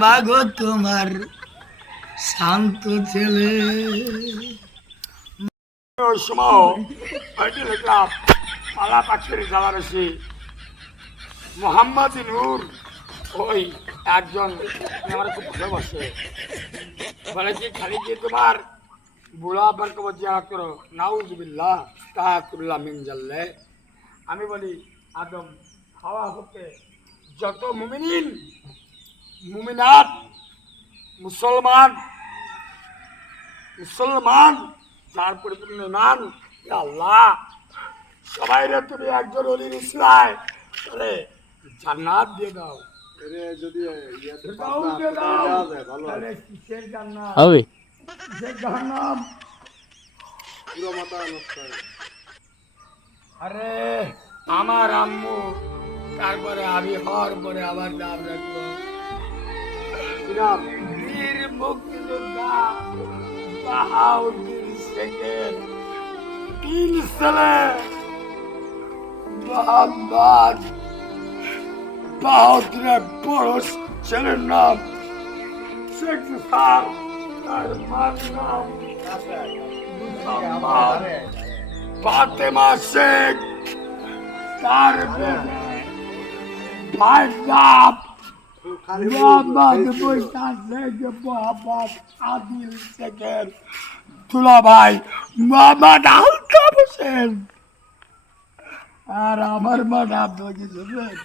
মাগো তোমার শান্ত ছেলে। ওই সময় ওইটি লিখলাম পালা পাখির জ্বালারসি মোহাম্মদ নূর ওই একজন আমার খুব ভালোবাসে বলে কি খালি কি তোমার বুড়া আব্বার কবর জিয়ারত করো নাউজুবিল্লাহ তাকুল্লাহ মিন জাল্লে। আমি বলি আদম হাওয়া হতে যত মুমিনিন মুমিনাত মুসলমান মুসলমান যার পরিপূর্ণ ইমান আল্লাহ সবাই রে তুমি একজন অলির ইসলাম তাহলে জান্নাত দিয়ে দাও। যদি তাহলে কিসের জান্নাত হবে কিসের জাহান্নাম? পুরো মাথা নষ্ট হয়। আরে আমার আম্মু তারপরে আমি হওয়ার পরে আবার নাম রাখলো বীর মুক্তিযোদ্ধা বাহাউদ্দিন শেখের তিন ছেলে মোহাম্মদ বাহাউদ্দিনের বড় ছেলের নাম শেখ সার তার মার নাম মোহাম্মদ ফাতেমা শেখ তার ভাইয়ের নাম মোহাম্মদ মুস্তাক শেখ মোহাম্মদ আদিল শেখের দুলা ভাই মোহাম্মদ আলতাফ হোসেন। আর আমার মা নাম ধরে শুনবেন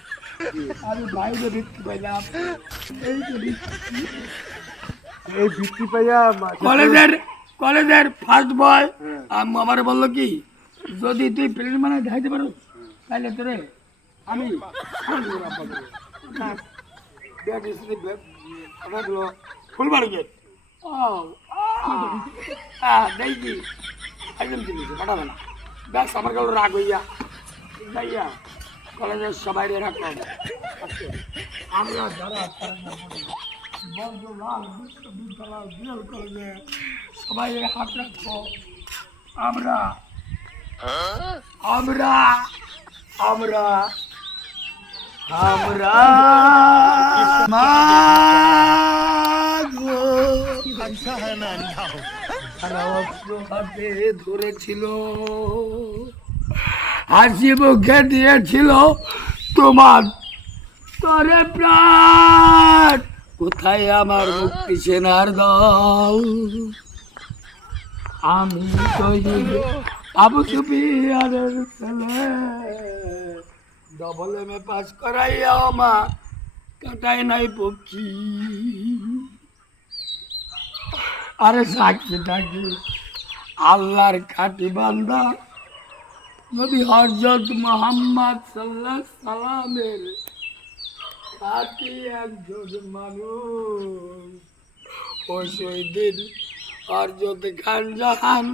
আমি বাইরে বৃত্তি পাইলাম এই বৃত্তি পাইয়া কলেজের ফার্স্ট বয় আমার বললো কি যদি তুই প্লেন মানে দেখাইতে পারো তাহলে তোরে আমি ফুলবাড়ি গেট দেখি একদম জিনিস পাঠাবে না ব্যাস আমার কাছে রাগ হইয়া যাইয়া কলেজের সবাই এরকম আমরা যারা বর্ধমান বিশ্ববিদ্যালয় বিএল কলেজে সবাই হাত রাখবো আমরা আমরা আমরা আমরা হাতে ধরেছিল হাসি মুখে দিয়েছিল তোমার তরে প্রাণ কোথায় আমার মুক্তি সেনার দল আমি শহীদ আবু সুফিয়ানের ছেলে ডবল এমএ পাস করাইয়া মা কাটায় নাই পক্ষী আরে সাক্ষী থাকি আল্লাহর খাঁটি বান্দা নবী হযরত মুহাম্মদ সাল্লাল্লাহু আলাইহি সাল্লামের খাঁটি একজন মানুষ ও শহীদ হযরত খান জাহান